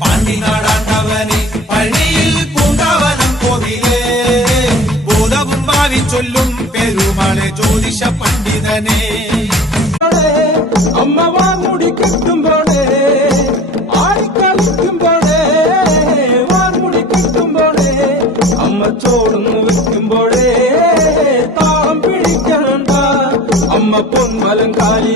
பாண்டி நாடாண்டவனே பழனியில் பூங்காவனம் கோவிலே போதவும் பாவி சொல்லும் பெருமாளே ஜோதிஷ பண்டிதனே அம்மாவா முடி கட்டும்போடே ஆடி കളിക്കുമ്പോഴേ വാർമുടി കെട്ടുമ്പോഴേ അമ്മ ചോടുന്നു വെക്കുമ്പോഴേ താളം പിടിക്കണ്ട അമ്മ പൊന്മലം കാലി